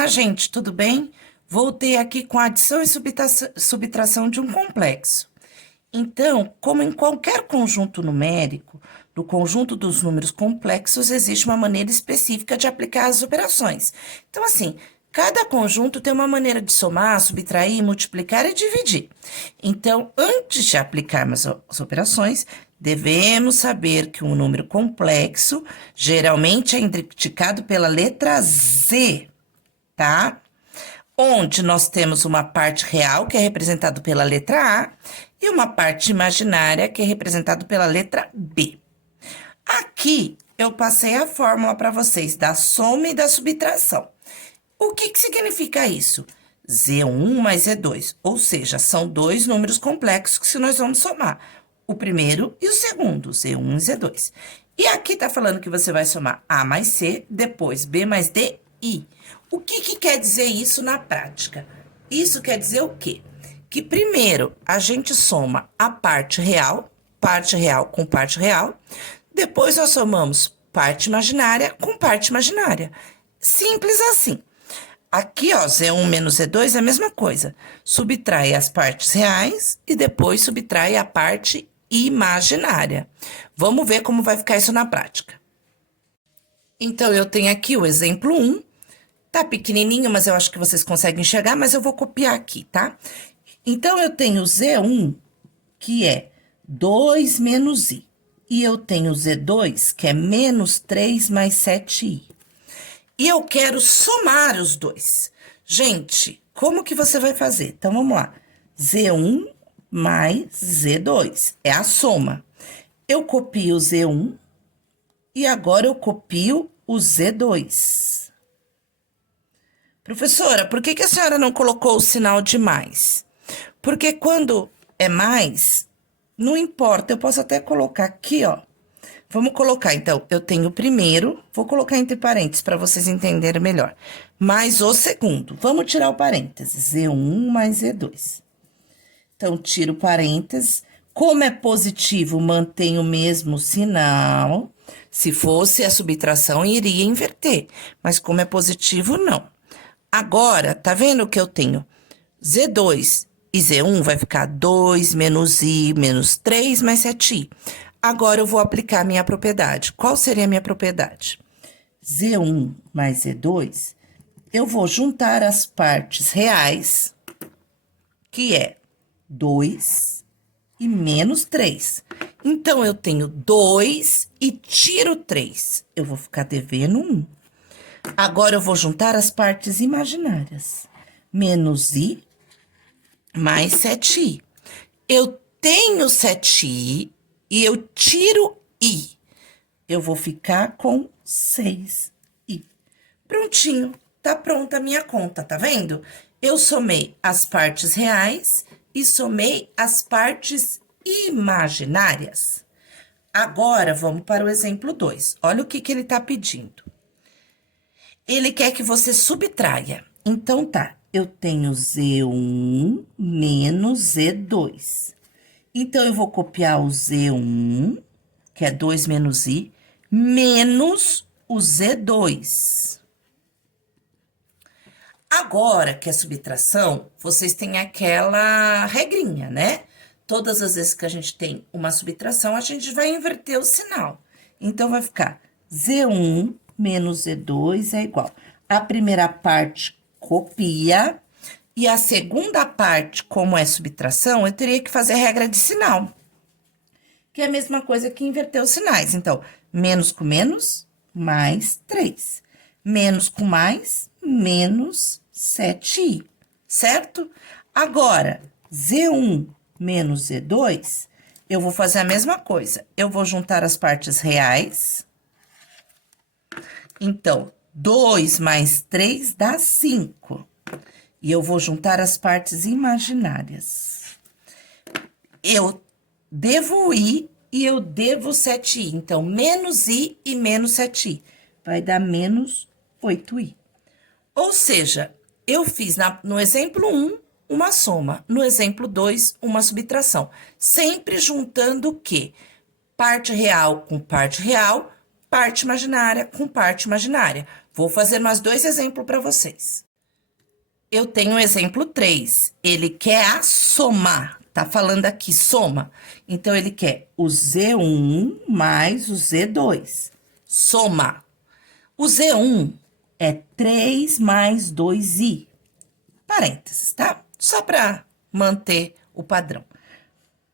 Olá, gente, tudo bem? Voltei aqui com a adição e subtração de um complexo. Então, como em qualquer conjunto numérico, no conjunto dos números complexos existe uma maneira específica de aplicar as operações. Então, assim, cada conjunto tem uma maneira de somar, subtrair, multiplicar e dividir. Então, antes de aplicarmos as operações, devemos saber que um número complexo geralmente é indicado pela letra Z, tá? Onde nós temos uma parte real, que é representada pela letra A, e uma parte imaginária, que é representada pela letra B. Aqui, eu passei a fórmula para vocês da soma e da subtração. O que significa isso? Z1 mais Z2, ou seja, são dois números complexos que nós vamos somar. O primeiro e o segundo, Z1 e Z2. E aqui tá falando que você vai somar A mais C, depois B mais D, I. O que quer dizer isso na prática? Isso quer dizer o quê? Que primeiro a gente soma a parte real com parte real, depois nós somamos parte imaginária com parte imaginária. Simples assim. Aqui, ó, Z1 menos Z2 é a mesma coisa. Subtrai as partes reais e depois subtrai a parte imaginária. Vamos ver como vai ficar isso na prática. Então, eu tenho aqui o exemplo 1. Tá pequenininho, mas eu acho que vocês conseguem enxergar, mas eu vou copiar aqui, tá? Então, eu tenho Z1, que é 2 menos I. E eu tenho Z2, que é menos 3 mais 7I. E eu quero somar os dois. Gente, como que você vai fazer? Então, vamos lá. Z1 mais Z2 é a soma. Eu copio o Z1 e agora eu copio o Z2. Professora, por que a senhora não colocou o sinal de mais? Porque quando é mais, não importa, eu posso até colocar aqui, ó. Vamos colocar, então, eu tenho o primeiro, vou colocar entre parênteses para vocês entenderem melhor. Mais o segundo, vamos tirar o parênteses, Z1 mais Z2. Então, tiro o parênteses, como é positivo, mantém o mesmo sinal. Se fosse a subtração, iria inverter, mas como é positivo, não. Agora, tá vendo que eu tenho Z2 e Z1 vai ficar 2 menos I menos 3 mais 7I. Agora, eu vou aplicar a minha propriedade. Qual seria a minha propriedade? Z1 mais Z2, eu vou juntar as partes reais, que é 2 e menos 3. Então, eu tenho 2 e tiro 3. Eu vou ficar devendo 1. Agora, eu vou juntar as partes imaginárias. Menos I mais 7I. Eu tenho 7I e eu tiro I. Eu vou ficar com 6I. Prontinho, tá pronta a minha conta, tá vendo? Eu somei as partes reais e somei as partes imaginárias. Agora, vamos para o exemplo 2. Olha o que ele tá pedindo. Ele quer que você subtraia. Então, tá, eu tenho Z1 menos Z2. Então, eu vou copiar o Z1, que é 2 menos I, menos o Z2. Agora que é subtração, vocês têm aquela regrinha, né? Todas as vezes que a gente tem uma subtração, a gente vai inverter o sinal. Então, vai ficar Z1 menos Z2 é igual. A primeira parte copia. E a segunda parte, como é subtração, eu teria que fazer a regra de sinal. Que é a mesma coisa que inverter os sinais. Então, menos com menos, mais 3. Menos com mais, menos 7i, certo? Agora, Z1 menos Z2, eu vou fazer a mesma coisa. Eu vou juntar as partes reais. Então, 2 mais 3 dá 5. E eu vou juntar as partes imaginárias. Eu devo I e eu devo 7I. Então, menos I e menos 7I. Vai dar menos 8I. Ou seja, eu fiz no exemplo 1 uma soma. No exemplo 2, uma subtração. Sempre juntando o quê? Parte real com parte real, parte imaginária com parte imaginária. Vou fazer mais 2 exemplos para vocês. Eu tenho o exemplo 3. Ele quer a soma. Tá falando aqui soma. Então, ele quer o Z1 mais o Z2. Soma. O Z1 é 3 mais 2i. Parênteses, tá? Só para manter o padrão.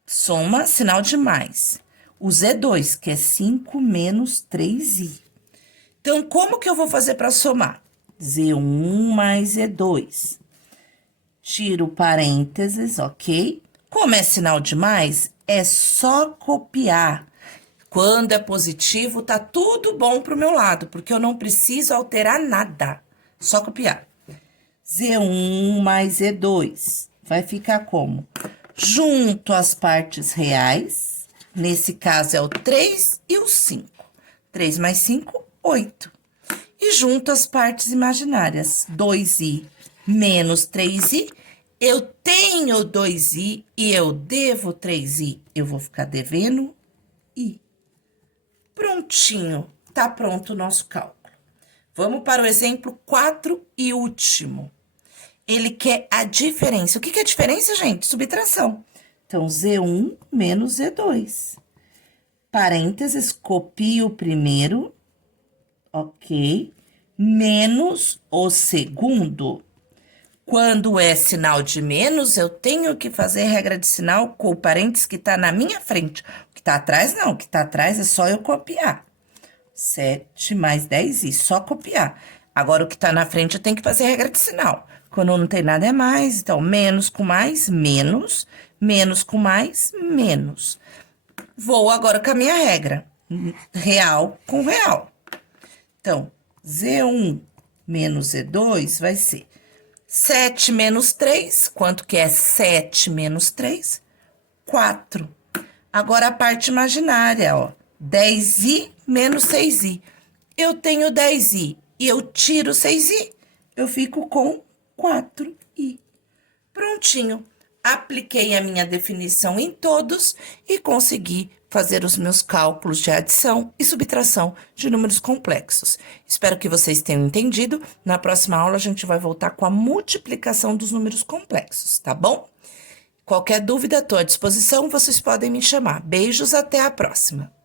Soma, sinal de mais. O Z2, que é 5 menos 3i. Então, como que eu vou fazer para somar? Z1 mais Z2. Tiro parênteses, ok? Como é sinal de mais, é só copiar. Quando é positivo, tá tudo bom pro meu lado, porque eu não preciso alterar nada. Só copiar. Z1 mais Z2 vai ficar como? Junto as partes reais, nesse caso é o 3 e o 5. 3 mais 5, 8. E junto as partes imaginárias, 2i menos 3i, eu tenho 2i e eu devo 3i. Eu vou ficar devendo i. Prontinho, tá pronto o nosso cálculo. Vamos para o exemplo 4 e último. Ele quer a diferença. O que é a diferença, gente? Subtração. Então, Z1 menos Z2. Parênteses, copio o primeiro, ok? Menos o segundo. Quando é sinal de menos, eu tenho que fazer regra de sinal com o parênteses que está na minha frente. O que está atrás, não. O que está atrás é só eu copiar. 7 mais 10i, só copiar. Agora, o que está na frente, eu tenho que fazer regra de sinal. Quando não tem nada, é mais. Então, menos com mais, menos. Menos com mais, menos. Vou agora com a minha regra. Real com real. Então, Z1 menos Z2 vai ser 7 menos 3. Quanto que é 7 menos 3? 4. Agora, a parte imaginária, ó. 10i menos 6i. Eu tenho 10i e eu tiro 6i, eu fico com 4i. Prontinho. Apliquei a minha definição em todos e consegui fazer os meus cálculos de adição e subtração de números complexos. Espero que vocês tenham entendido. Na próxima aula, a gente vai voltar com a multiplicação dos números complexos, tá bom? Qualquer dúvida, estou à disposição, vocês podem me chamar. Beijos, até a próxima!